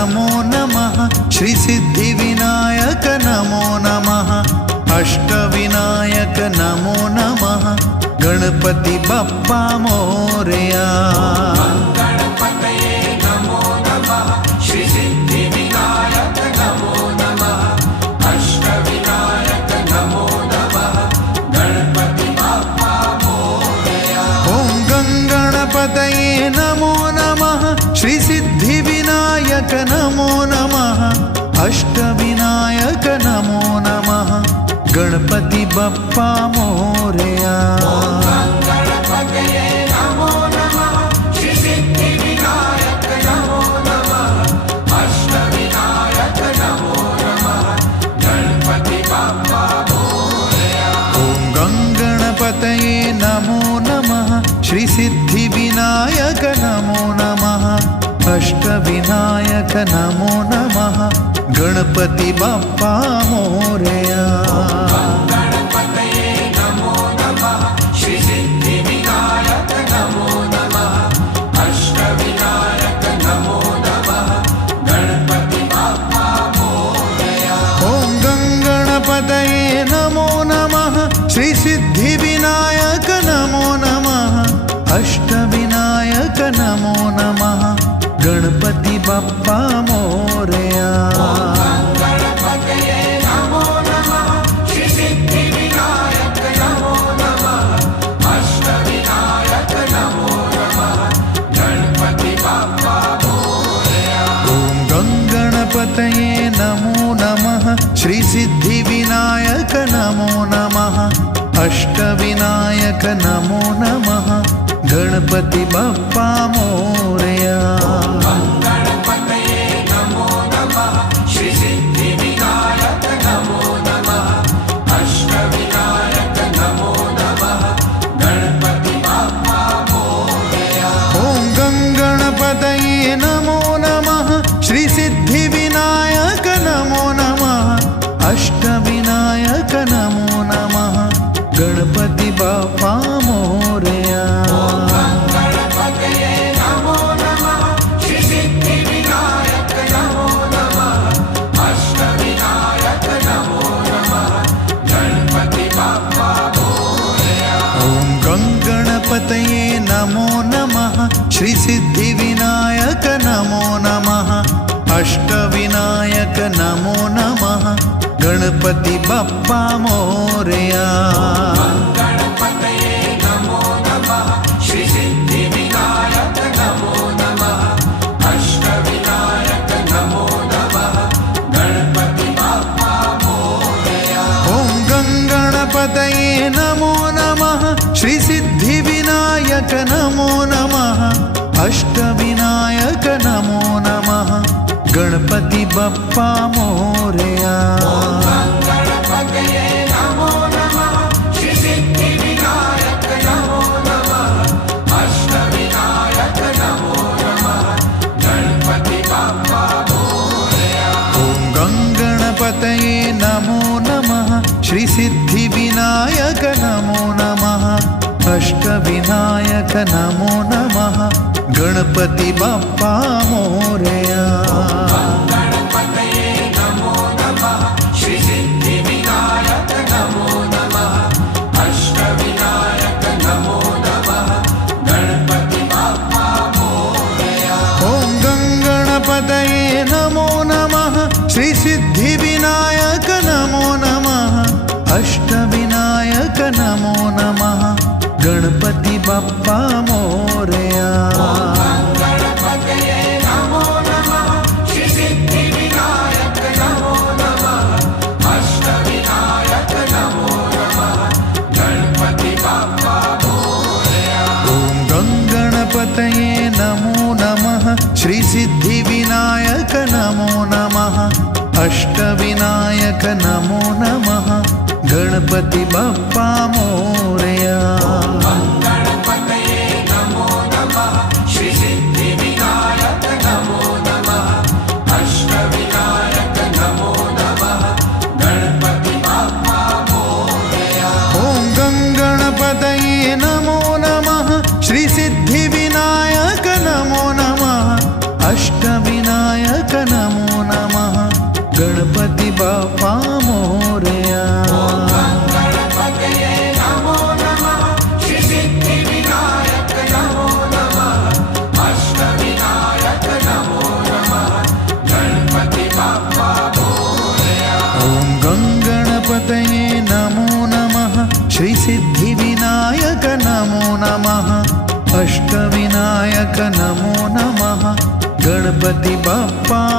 नमो नमः श्री सिद्धिविनायक नमो नमः अष्टविनायक नमो नमः गणपति बप्पा मोरया नमो नमः श्री सिद्धिविनायक नमो नमः अष्टविनायक नमो नमः गणपति बप्पा मोरया ओम गंगणपतये नमो नमः श्री सिद्धिविनायक नमो नमः अष्टविनायक नमो नमः गणपति बप्पा मोरया ओम गंगणपतये नमो नमः श्री सिद्धिविनायक नमो नमः अष्टविनायक नमो नमः गणपति बप्पा मोरया ओम गंगणपतये नमो नमः श्री सिद्धिविनायक नमो नमः अष्टविनायक नमो नमः गणपति बप्पा मोरया ओम गंगणपतये नमो नमः श्री सिद्धिविनायक नमो नमः अष्टविनायक नमो नमः गणपति बप्पा मोरया गणपतये नमो नमः श्री सिद्धिविनायक नमो नमः अष्टविनायक नमो नमः गणपति बप्पा मोरया ओम गंगणपतये नमो नमः श्री सिद्धिविनायक नमो नमः अष्टविनायक नमो नमः गणपति बप्पा मोरया ओम गंगणपतये नमो नमः श्री सिद्धिविनायक नमो नमः अष्टविनायक नमो नमः गणपति बप्पा मोरया ओम गंगणपतये नमो नमः श्री सिद्धिविनायक नमो नमः अष्टविनायक नमो नमः गणपति बप्पा मोरया ओम गंगणपतये नमो नमः श्री सिद्धिविनायक नमो नमः अष्टविनायक नमो नमः गणपति बप्पा मोरया ओम गंगणपतये नमो नमः श्री सिद्धिविनायक नमो नमः अष्टविनायक બાપા મોરયા. ઓમ ગણપતયે નમો નમઃ શ્રી સિદ્ધિ વિનાયક નમો નમઃ અષ્ટવિનાયક નમો નમઃ ગણપતિ બાપ્પા